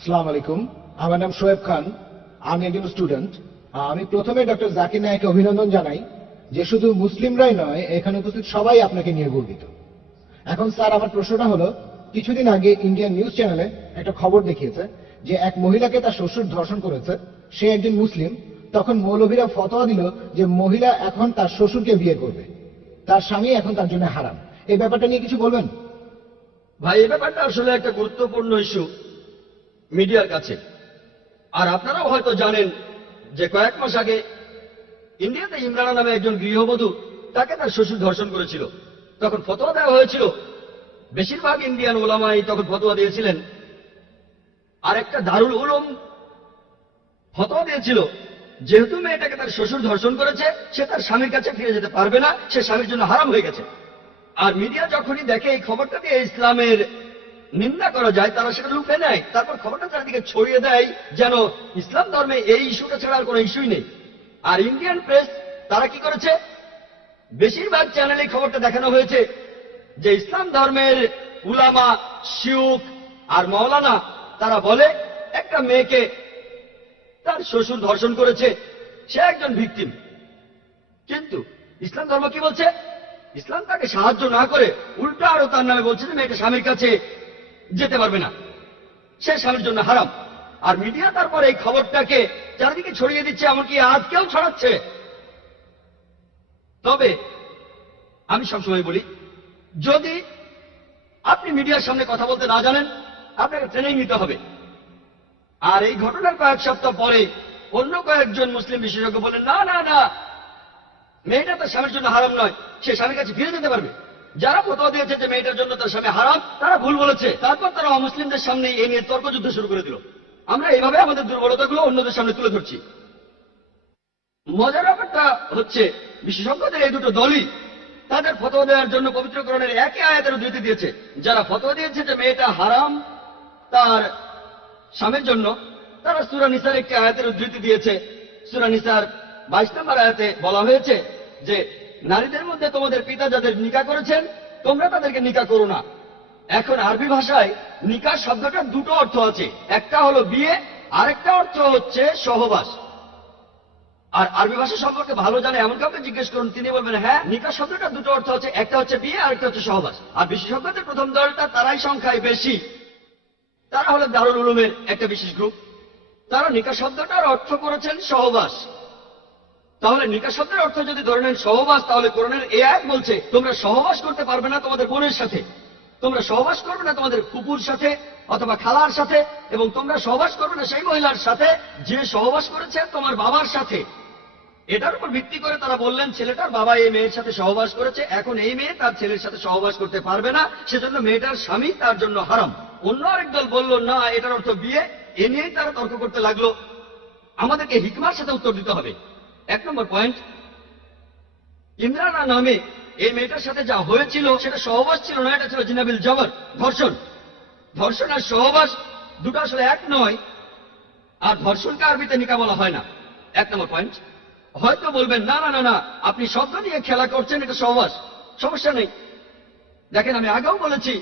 আসসালামু আলাইকুম, আমার নাম শোয়েব খান, আমি একজন স্টুডেন্ট। আমি প্রথমে ডক্টর জাকির নায়েককে অভিনন্দন জানাই যে শুধু মুসলিমরাই নয়, এখানে উপস্থিত সবাই আপনাকে নিয়ে গর্বিত। এখন স্যার, আমার প্রশ্নটা হলো, কিছুদিন আগে ইন্ডিয়ান নিউজ চ্যানেলে একটা খবর দেখিয়েছে যে এক মহিলাকে তার শ্বশুর ধর্ষণ করেছে, সে একজন মুসলিম। তখন মৌলভীরা ফতোয়া দিল যে মহিলা এখন তার শ্বশুরকে বিয়ে করবে, তার স্বামী এখন তার জন্য হারাম। এই ব্যাপারটা নিয়ে কিছু বলবেন? ভাই, এই ব্যাপারটা আসলে একটা গুরুত্বপূর্ণ ইস্যু মিডিয়ার কাছে। আর আপনারাও হয়তো জানেন যে কয়েক মাস আগে ইন্ডিয়াতে ইমরানা নামে একজন গৃহবধূ, তাকে তার শ্বশুর ধর্ষণ করেছিল। তখন ফতোয়া দেওয়া হয়েছিল, বেশিরভাগ ইন্ডিয়ান ওলামাই তখন ফতোয়া দিয়েছিলেন। আর একটা দারুল উলুম ফতোয়া দিয়েছিল, যেহেতু মেয়েটাকে তার শ্বশুর ধর্ষণ করেছে, সে তার স্বামীর কাছে ফিরে যেতে পারবে না, সে স্বামীর জন্য হারাম হয়ে গেছে। আর মিডিয়া যখনই দেখে এই খবরটা দিয়ে ইসলামের নিন্দা করা যায়, তারা সেটা লুপে নেয়, তারপর খবরটা চারিদিকে ছড়িয়ে দেয় যেন ইসলাম ধর্মে এই ইস্যুটা ছাড়া আর কোনো ইস্যুই নেই। আর ইন্ডিয়ান প্রেস তারা কি করেছে, বেশিরভাগ চ্যানেলে খবরটা দেখানো হয়েছে যে ইসলাম ধর্মের উলামা, শিউখ আর মাওলানা তারা বলে একটা মেয়েকে তার শ্বশুর ধর্ষণ করেছে, সে একজন ভিকটিম। কিন্তু ইসলাম ধর্ম কি বলছে? ইসলাম তাকে সাহায্য না করে উল্টা আরো তার নামে বলছে যে মেয়েটা স্বামীর কাছে যেতে পারবে না, সে স্বামীর জন্য হারাম। আর মিডিয়া তারপর এই খবরটাকে চারিদিকে ছড়িয়ে দিচ্ছে, এমনকি আজকেও ছড়াচ্ছে। তবে আমি সবসময় বলি, যদি আপনি মিডিয়ার সামনে কথা বলতে না জানেন, আপনাকে ট্রেনিং নিতে হবে। আর এই ঘটনার কয়েক সপ্তাহ পরে অন্য কয়েকজন মুসলিম বিশেষজ্ঞ বলেন, না না না, মেয়েটা তার স্বামীর জন্য হারাম নয়, সে স্বামীর কাছে ফিরে যেতে পারবে। যারা ফতোয়া দিয়েছে যে মেয়েটার জন্য তার স্বামী হারাম, তারা ভুল বলেছে। তারপর তারা অমুসলিমদের সামনে এ নিয়ে তর্কযুদ্ধ শুরু করে দিল। আমরা এইভাবে আমাদের দুর্বলতাগুলো অন্যদের সামনে তুলে ধরছি। মজার ব্যাপারটা হচ্ছে, বিশেষজ্ঞদের এই দুটো দলই তাদের ফতোয়া দেওয়ার জন্য পবিত্র কোরআনের একই আয়াতের উদ্ধৃতি দিয়েছে। যারা ফতোয়া দিয়েছে যে মেয়েটা হারাম তার স্বামীর জন্য, তারা সূরা নিসার একটি আয়াতের উদ্ধৃতি দিয়েছে। সূরা নিসার 22 নম্বর আয়াতে বলা হয়েছে যে নারীদের মধ্যে তোমাদের পিতা যাদের নিকাহ করেছেন, তোমরা তাদেরকে নিকাহ করো না। এখন আরবি ভাষায় নিকাহ শব্দটার দুটো অর্থ আছে, একটা হলো বিয়ে, আরেকটা অর্থ হচ্ছে সহবাস। আর আরবি ভাষা সম্পর্কে ভালো জানে এমন কাউকে জিজ্ঞেস করুন, তিনি বলবেন হ্যাঁ, নিকাহ শব্দটার দুটো অর্থ আছে, একটা হচ্ছে বিয়ে, আরেকটা হচ্ছে সহবাস। আর বিশেষজ্ঞদের প্রথম দলটা, তারাই সংখ্যায় বেশি, তারা হলো দারুল উলুমের একটা বিশেষ গ্রুপ। তারা নিকাহ শব্দটার অর্থ করেছেন সহবাস। তাহলে নিকাহ শব্দের অর্থ যদি ধরে নেন সহবাস, তাহলে কোরআনের এই আয়াত বলছে তোমরা সহবাস করতে পারবে না তোমাদের বোনের সাথে, তোমরা সহবাস করবে না তোমাদের ফুপুর সাথে অথবা খালার সাথে, এবং তোমরা সহবাস করবে না সেই মহিলার সাথে যে সহবাস করেছে তোমার বাবার সাথে। এটার উপর ভিত্তি করে তারা বললেন ছেলেটার বাবা এই মেয়ের সাথে সহবাস করেছে, এখন এই মেয়ে তার ছেলের সাথে সহবাস করতে পারবে না, সেজন্য মেয়েটার স্বামী তার জন্য হারাম। অন্য আরেক দল বলল না, এটার অর্থ বিয়ে। এ নিয়েই তারা তর্ক করতে লাগলো। আমাদেরকে হিকমার সাথে উত্তর দিতে হবে। 1 নম্বর পয়েন্ট, ইমরানা নামে এই মেয়েটার সাথে যা হয়েছিল সেটা সহবাস ছিল না, এটা ছিল জিনাবিল জবর, ধর্ষণ। ধর্ষণ আর সহবাস দুটো আসলে এক নয়, আর ধর্ষণকে আরবিতে নিকাহ বলা হয় না। 1 নম্বর পয়েন্ট। হয়তো বলবেন না না না না, আপনি শব্দ নিয়ে খেলা করছেন, এটা সহবাস, সমস্যা নেই। দেখেন, আমি আগেও বলেছি,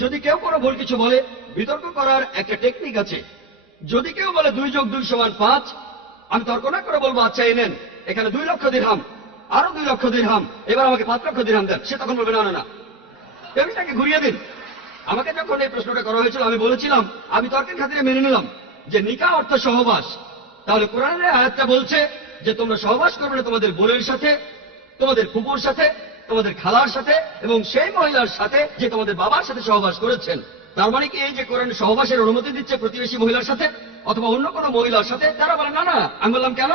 যদি কেউ কোনো ভুল কিছু বলে, বিতর্ক করার একটা টেকনিক আছে। যদি কেউ বলে 2 যোগ 2 সমান 5, আমি তর্ক না করে বলবো আচ্ছা এই নেন, এখানে 2 লক্ষ দিরহাম, আরো 2 লক্ষ দিরহাম, এবার আমাকে 5 লক্ষ দিরহাম দেন। সে তখন বলবে না না না, টেবিলটাকে ঘুরিয়ে দিন। আমাকে যখন এই প্রশ্নটা করা হয়েছিল, আমি বলেছিলাম আমি তর্কের খাতিরে মেনে নিলাম যে নিকাহ অর্থ সহবাস। তাহলে কোরআনের আয়াতটা বলছে যে তোমরা সহবাস করবে না তোমাদের বোনের সাথে, তোমাদের ফুপুর সাথে, তোমাদের খালার সাথে, এবং সেই মহিলার সাথে যে তোমাদের বাবার সাথে সহবাস করেছেন। তার মানে কি এই যে কোরআন সহবাসের অনুমতি দিচ্ছে প্রতিবেশী মহিলার সাথে অথবা অন্য কোনো মহিলার সাথে? তারা বলে না না। আমি বললাম কেন?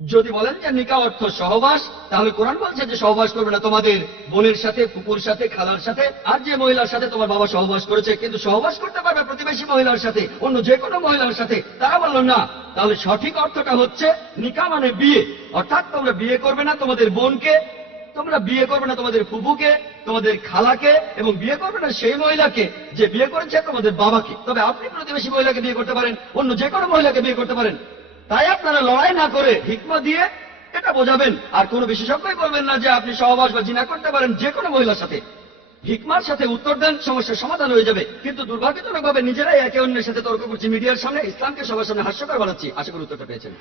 যদি বলেন যে নিকাহ অর্থ সহবাস, তাহলে কোরআন বলছে যে সহবাস করবে না তোমাদের বোনের সাথে, ফুপুর সাথে, খালার সাথে, আর যে মহিলার সাথে তোমার বাবা সহবাস করেছে, কিন্তু সহবাস করতে পারবে প্রতিবেশী মহিলার সাথে, অন্য যে কোনো মহিলার সাথে। তারা বলল না। তাহলে সঠিক অর্থটা হচ্ছে নিকাহ মানে বিয়ে, অর্থাৎ তোমরা বিয়ে করবে না তোমাদের বোনকে, তোমরা বিয়ে করবে না তোমাদের ফুপুকে, তোমাদের খালাকে, এবং বিয়ে করবে না সেই মহিলাকে যে বিয়ে করেছে তোমাদের বাবাকে। তবে আপনি প্রতিবেশী মহিলাকে বিয়ে করতে পারেন, অন্য যে কোনো মহিলাকে বিয়ে করতে পারেন। তাই আপনারা লড়াই না করে হিকমা দিয়ে এটা বোঝাবেন। আর কোনো বিশেষজ্ঞই বলবেন না যে আপনি সহবাস বা জিনা করতে পারেন যে কোনো মহিলার সাথে। হিকমার সাথে উত্তর দেন, সমস্যার সমাধান হয়ে যাবে। কিন্তু দুর্ভাগ্যজনকভাবে নিজেরাই একে অন্যের সাথে তর্ক করছি, মিডিয়ার সামনে ইসলামকে সবার সামনে হাস্যকর বানাচ্ছি। আশা করি উত্তরটা পেয়েছেন।